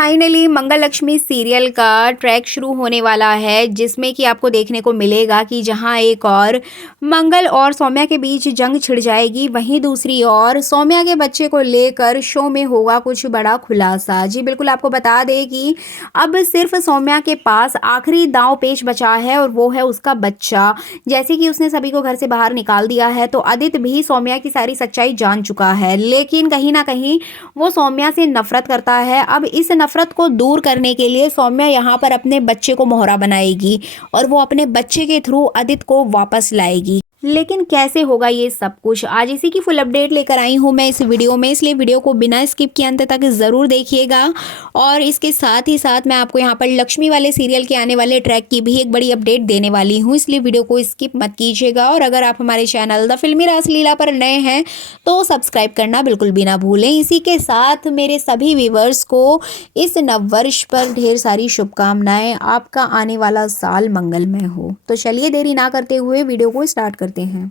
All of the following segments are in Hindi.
फाइनली मंगल लक्ष्मी सीरियल का ट्रैक शुरू होने वाला है जिसमें कि आपको देखने को मिलेगा कि जहां एक और मंगल और सौम्या के बीच जंग छिड़ जाएगी, वहीं दूसरी ओर सौम्या के बच्चे को लेकर शो में होगा कुछ बड़ा खुलासा। जी बिल्कुल, आपको बता दें कि अब सिर्फ सौम्या के पास आखिरी दांव पेच बचा है और वो है उसका बच्चा। जैसे कि उसने सभी को घर से बाहर निकाल दिया है तो आदित्य भी सौम्या की सारी सच्चाई जान चुका है, लेकिन कहीं ना कहीं वो सौम्या से नफरत करता है। अब इस नफरत को दूर करने के लिए सौम्या यहाँ पर अपने बच्चे को मोहरा बनाएगी और वो अपने बच्चे के थ्रू आदित्य को वापस लाएगी। लेकिन कैसे होगा ये सब कुछ, आज इसी की फुल अपडेट लेकर आई हूँ मैं इस वीडियो में, इसलिए वीडियो को बिना स्किप किए अंत तक ज़रूर देखिएगा। और इसके साथ ही साथ मैं आपको यहाँ पर लक्ष्मी वाले सीरियल के आने वाले ट्रैक की भी एक बड़ी अपडेट देने वाली हूँ, इसलिए वीडियो को स्किप मत कीजिएगा। और अगर आप हमारे चैनल द फिल्मी रासलीला पर नए हैं तो सब्सक्राइब करना बिल्कुल भी ना भूलें। इसी के साथ मेरे सभी व्यूवर्स को इस नववर्ष पर ढेर सारी शुभकामनाएं, आपका आने वाला साल मंगलमय हो। तो चलिए देरी ना करते हुए वीडियो को स्टार्ट करते हैं।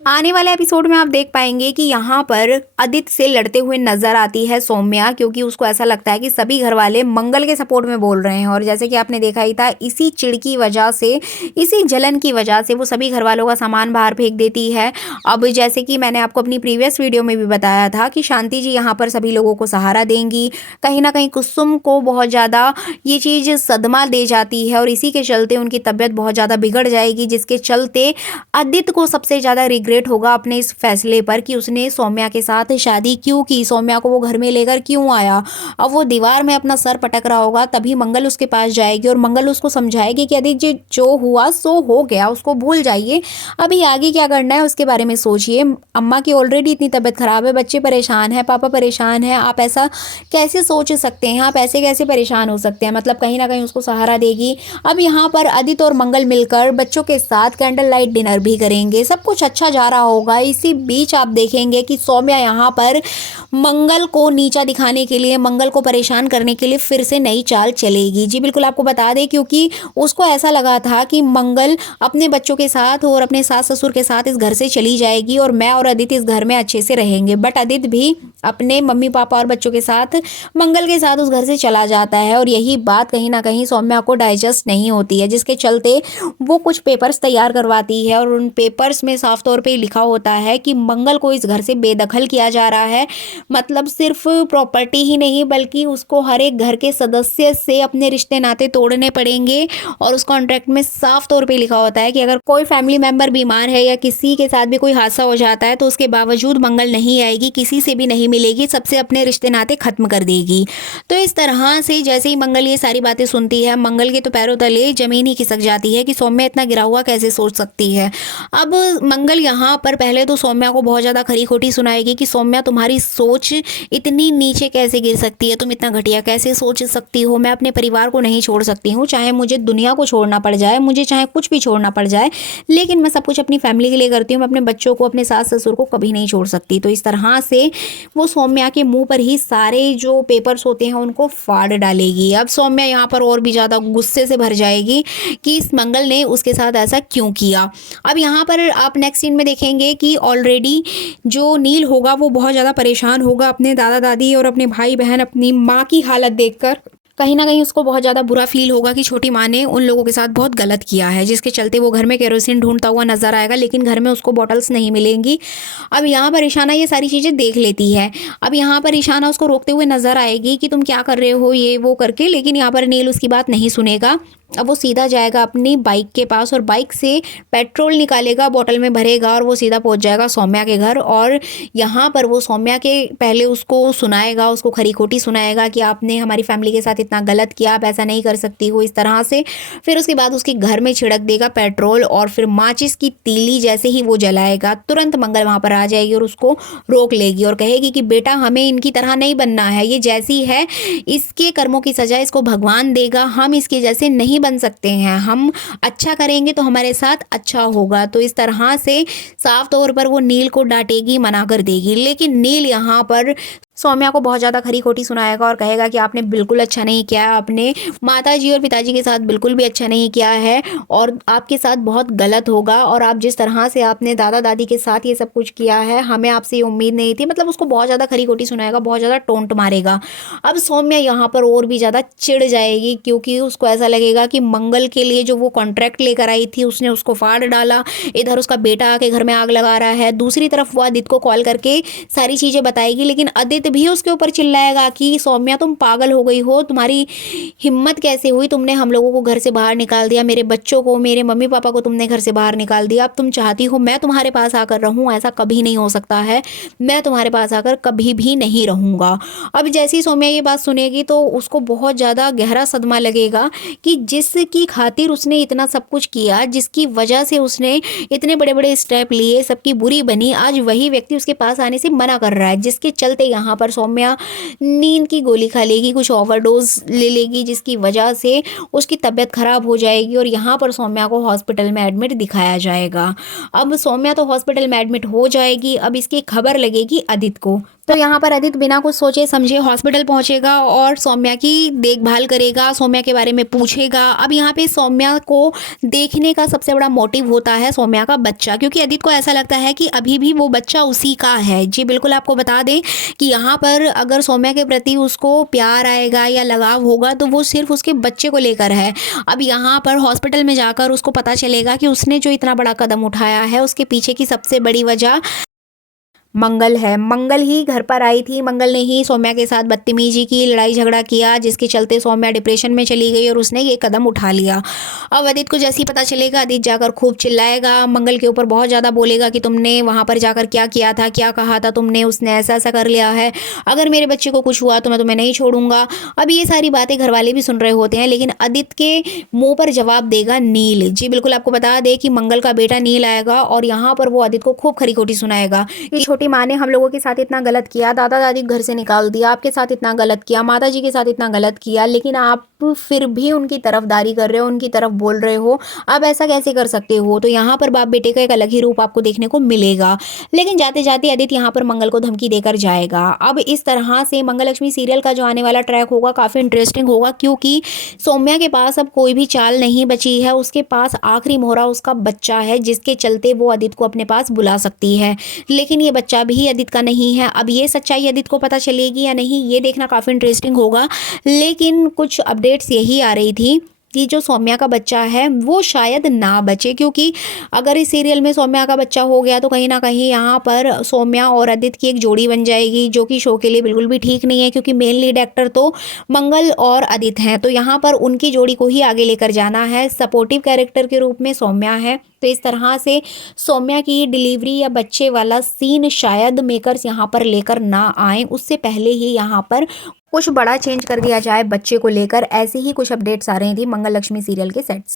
आने वाले एपिसोड में आप देख पाएंगे कि यहाँ पर आदित्य से लड़ते हुए नजर आती है सौम्या, क्योंकि उसको ऐसा लगता है कि सभी घर वाले मंगल के सपोर्ट में बोल रहे हैं। और जैसे कि आपने देखा ही था, इसी चिढ़ की वजह से, इसी जलन की वजह से वो सभी घर वालों का सामान बाहर फेंक देती है। अब जैसे कि मैंने आपको अपनी प्रीवियस वीडियो में भी बताया था कि शांति जी यहाँ पर सभी लोगों को सहारा देंगी। कहीं ना कहीं कुसुम को बहुत ज़्यादा ये चीज़ सदमा दे जाती है और इसी के चलते उनकी तबीयत बहुत ज़्यादा बिगड़ जाएगी, जिसके चलते आदित्य को सबसे ज़्यादा रिग्रेट होगा अपने इस फैसले पर कि उसने सौम्या के साथ शादी क्यों की, सौम्या को वो घर में लेकर क्यों आया। अब वो दीवार में अपना सर पटक रहा होगा, तभी मंगल उसके पास जाएगी और मंगल उसको समझाएगी कि यदि जो हुआ सो हो गया, उसको भूल जाइए, अभी आगे क्या करना है उसके बारे में सोचिए। अम्मा की ऑलरेडी इतनी तबीयत खराब है, बच्चे परेशान है, पापा परेशान है, आप ऐसा कैसे सोच सकते हैं, आप ऐसे कैसे परेशान हो सकते हैं। मतलब कहीं ना कहीं उसको सहारा देगी। अब यहाँ पर आदित्य और मंगल मिलकर बच्चों के साथ कैंडल लाइट डिनर भी करेंगे, सब कुछ अच्छा जा रहा होगा। इसी बीच आप देखेंगे कि सौम्या यहाँ पर मंगल को नीचा दिखाने के लिए, मंगल को परेशान करने के लिए फिर से नई चाल चलेगी। जी बिल्कुल, आपको बता दें क्योंकि उसको ऐसा लगा था कि मंगल अपने बच्चों के साथ और अपने सास ससुर के साथ इस घर से चली जाएगी और मैं और आदित्य इस घर में अच्छे से रहेंगे, बट आदित्य भी अपने मम्मी पापा और बच्चों के साथ मंगल के साथ उस घर से चला जाता है। और यही बात कहीं ना कहीं सौम्या को डाइजेस्ट नहीं होती है, जिसके चलते वो कुछ पेपर्स तैयार करवाती है और उन पेपर्स में साफ तौर पे लिखा होता है कि मंगल को इस घर से बेदखल किया जा रहा है। मतलब सिर्फ प्रॉपर्टी ही नहीं बल्कि उसको हर एक घर के सदस्य से अपने रिश्ते नाते तोड़ने पड़ेंगे। और उस कॉन्ट्रैक्ट में साफ तौर पे लिखा होता है कि अगर कोई फैमिली मेंबर बीमार है या किसी के साथ भी कोई हादसा हो जाता है तो उसके बावजूद मंगल नहीं आएगी, किसी से भी नहीं मिलेगी, सबसे अपने रिश्ते नाते खत्म कर देगी। तो इस तरह से जैसे ही मंगल ये सारी बातें सुनती है, मंगल के तो पैरों तले जमीन ही खिसक जाती है कि सौम्या इतना गिरा हुआ कैसे सोच सकती है। अब मंगल यहाँ पर पहले तो सौम्या को बहुत ज़्यादा खरी खोटी सुनाएगी कि सौम्या तुम्हारी सोच इतनी नीचे कैसे गिर सकती है, तुम इतना घटिया कैसे सोच सकती हो, मैं अपने परिवार को नहीं छोड़ सकती हूँ, चाहे मुझे दुनिया को छोड़ना पड़ जाए, मुझे चाहे कुछ भी छोड़ना पड़ जाए, लेकिन मैं सब कुछ अपनी फैमिली के लिए करती हूँ, मैं अपने बच्चों को, अपने सास ससुर को कभी नहीं छोड़ सकती। तो इस तरह से वो सौम्या के मुंह पर ही सारे जो पेपर्स होते हैं उनको फाड़ डालेगी। अब सौम्या यहाँ पर और भी ज़्यादा गुस्से से भर जाएगी कि इस मंगल ने उसके साथ ऐसा क्यों किया। अब यहाँ पर आप नेक्स्ट सीन में देखेंगे कि ऑलरेडी जो नील होगा वो बहुत ज़्यादा परेशान होगा अपने दादा दादी और अपने भाई बहन, अपनी माँ की हालत देखकर। कहीं ना कहीं उसको बहुत ज़्यादा बुरा फील होगा कि छोटी माँ ने उन लोगों के साथ बहुत गलत किया है, जिसके चलते वो घर में केरोसिन ढूंढता हुआ नजर आएगा, लेकिन घर में उसको बॉटल्स नहीं मिलेंगी। अब यहाँ पर ईशाना ये सारी चीज़ें देख लेती है। अब यहाँ पर ईशाना उसको रोकते हुए नजर आएगी कि तुम क्या कर रहे हो ये वो करके, लेकिन यहाँ पर नील उसकी बात नहीं सुनेगा। अब वो सीधा जाएगा अपनी बाइक के पास और बाइक से पेट्रोल निकालेगा, बोतल में भरेगा और वो सीधा पहुंच जाएगा सौम्या के घर। और यहाँ पर वो सौम्या के पहले उसको सुनाएगा, उसको खरी खोटी सुनाएगा कि आपने हमारी फैमिली के साथ इतना गलत किया, आप ऐसा नहीं कर सकती हो, इस तरह से। फिर उसके बाद उसके घर में छिड़क देगा पेट्रोल और फिर माचिस की तीली जैसे ही वो जलाएगा, तुरंत मंगल वहाँ पर आ जाएगी और उसको रोक लेगी और कहेगी कि बेटा हमें इनकी तरह नहीं बनना है, ये जैसी है इसके कर्मों की सजा इसको भगवान देगा, हम इसके जैसे नहीं बन सकते हैं, हम अच्छा करेंगे तो हमारे साथ अच्छा होगा। तो इस तरह से साफ तौर पर वो नील को डांटेगी, मना कर देगी। लेकिन नील यहाँ पर सौम्या को बहुत ज़्यादा खरी-खोटी सुनाएगा और कहेगा कि आपने बिल्कुल अच्छा नहीं किया, आपने माताजी और पिताजी के साथ बिल्कुल भी अच्छा नहीं किया है और आपके साथ बहुत गलत होगा और आप जिस तरह से आपने दादा-दादी के साथ ये सब कुछ किया है, हमें आपसे ये उम्मीद नहीं थी। मतलब उसको बहुत ज़्यादा खरी-खोटी सुनाएगा, बहुत ज़्यादा टोंट मारेगा। अब सौम्या यहाँ पर और भी ज़्यादा चिढ़ जाएगी क्योंकि उसको ऐसा लगेगा कि मंगल के लिए जो वो कॉन्ट्रैक्ट लेकर आई थी, उसने उसको फाड़ डाला। इधर उसका बेटा आके घर में आग लगा रहा है, दूसरी तरफ वो आदित्य को कॉल करके सारी चीज़ें बताएगी, लेकिन आदित्य भी उसके ऊपर चिल्लाएगा कि सौम्या तुम पागल हो गई हो, तुम्हारी हिम्मत कैसे हुई, तुमने हम लोगों को घर से बाहर निकाल दिया, मेरे बच्चों को, मेरे मम्मी पापा को तुमने घर से बाहर निकाल दिया। अब तुम चाहती हो मैं तुम्हारे पास आकर रहूं, ऐसा कभी नहीं हो सकता है, मैं तुम्हारे पास आकर कभी भी नहीं रहूंगा। अब जैसे ही सौम्या ये बात सुनेगी तो उसको बहुत ज़्यादा गहरा सदमा लगेगा कि जिसकी खातिर उसने इतना सब कुछ किया, जिसकी वजह से उसने इतने बड़े बड़े स्टेप लिए, सबकी बुरी बनी, आज वही व्यक्ति उसके पास आने से मना कर रहा है, जिसके चलते यहाँ पर सौम्या नींद की गोली खा लेगी, कुछ ओवरडोज ले लेगी, जिसकी वजह से उसकी तबीयत खराब हो जाएगी और यहाँ पर सौम्या को हॉस्पिटल में एडमिट दिखाया जाएगा। अब सौम्या तो हॉस्पिटल में एडमिट हो जाएगी, अब इसकी खबर लगेगी आदित्य को। तो यहाँ पर आदित्य बिना कुछ सोचे समझे हॉस्पिटल पहुंचेगा और सौम्या की देखभाल करेगा, सौम्या के बारे में पूछेगा। अब यहाँ पे सौम्या को देखने का सबसे बड़ा मोटिव होता है सौम्या का बच्चा, क्योंकि आदित्य को ऐसा लगता है कि अभी भी वो बच्चा उसी का है। जी बिल्कुल, आपको बता दें कि यहाँ पर अगर सौम्या के प्रति उसको प्यार आएगा या लगाव होगा तो वो सिर्फ उसके बच्चे को लेकर है। अब यहाँ पर हॉस्पिटल में जाकर उसको पता चलेगा कि उसने जो इतना बड़ा कदम उठाया है उसके पीछे की सबसे बड़ी वजह मंगल है। मंगल ही घर पर आई थी, मंगल ने ही सौम्या के साथ बदतमीजी की, लड़ाई झगड़ा किया, जिसके चलते सौम्या डिप्रेशन में चली गई और उसने ये कदम उठा लिया। अब आदित्य को जैसे ही पता चलेगा, आदित्य जाकर खूब चिल्लाएगा, मंगल के ऊपर बहुत ज़्यादा बोलेगा कि तुमने वहाँ पर जाकर क्या किया था, क्या कहा था तुमने, उसने ऐसा ऐसा कर लिया है, अगर मेरे बच्चे को कुछ हुआ तो मैं तुम्हें नहीं छोड़ूंगा। अब ये सारी बातें घर वाले भी सुन रहे होते हैं, लेकिन आदित्य के मुंह पर जवाब देगा नील। जी बिल्कुल, आपको बता दें कि मंगल का बेटा नील आएगा और यहाँ पर वो आदित्य को खूब खरी खोटी सुनाएगा कि छोटी माँ ने हम लोगों के साथ इतना गलत किया, दादा दादी घर से निकाल दिया, आपके साथ इतना गलत किया, माता जी के साथ इतना गलत किया, लेकिन आप फिर भी उनकी तरफदारी कर रहे हो, उनकी तरफ बोल रहे हो, आप ऐसा कैसे कर सकते हो। तो यहाँ पर बाप बेटे का एक अलग ही रूप आपको देखने को मिलेगा। लेकिन जाते जाते आदित्य यहाँ पर मंगल को धमकी देकर जाएगा। अब इस तरह से मंगल लक्ष्मी सीरियल का जो आने वाला ट्रैक होगा काफ़ी इंटरेस्टिंग होगा, क्योंकि सौम्या के पास अब कोई भी चाल नहीं बची है, उसके पास आखिरी मोहरा उसका बच्चा है, जिसके चलते वो आदित्य को अपने पास बुला सकती है। लेकिन ये बच्चा भी आदित्य का नहीं है। अब ये सच्चाई आदित्य को पता चलेगी या नहीं, ये देखना काफ़ी इंटरेस्टिंग होगा। लेकिन कुछ अपडेट्स यही आ रही थी कि जो सौम्या का बच्चा है वो शायद ना बचे, क्योंकि अगर इस सीरियल में सौम्या का बच्चा हो गया तो कहीं ना कहीं यहाँ पर सौम्या और आदित्य की एक जोड़ी बन जाएगी, जो कि शो के लिए बिल्कुल भी ठीक नहीं है, क्योंकि मेन लीड एक्टर तो मंगल और आदित्य हैं। तो यहाँ पर उनकी जोड़ी को ही आगे लेकर जाना है, सपोर्टिव कैरेक्टर के रूप में सौम्या है। तो इस तरह से सौम्या की डिलीवरी या बच्चे वाला सीन शायद मेकर्स यहाँ पर लेकर ना आए, उससे पहले ही यहाँ पर कुछ बड़ा चेंज कर दिया जाए बच्चे को लेकर। ऐसी ही कुछ अपडेट्स आ रही थी मंगल लक्ष्मी सीरियल के सेट्स।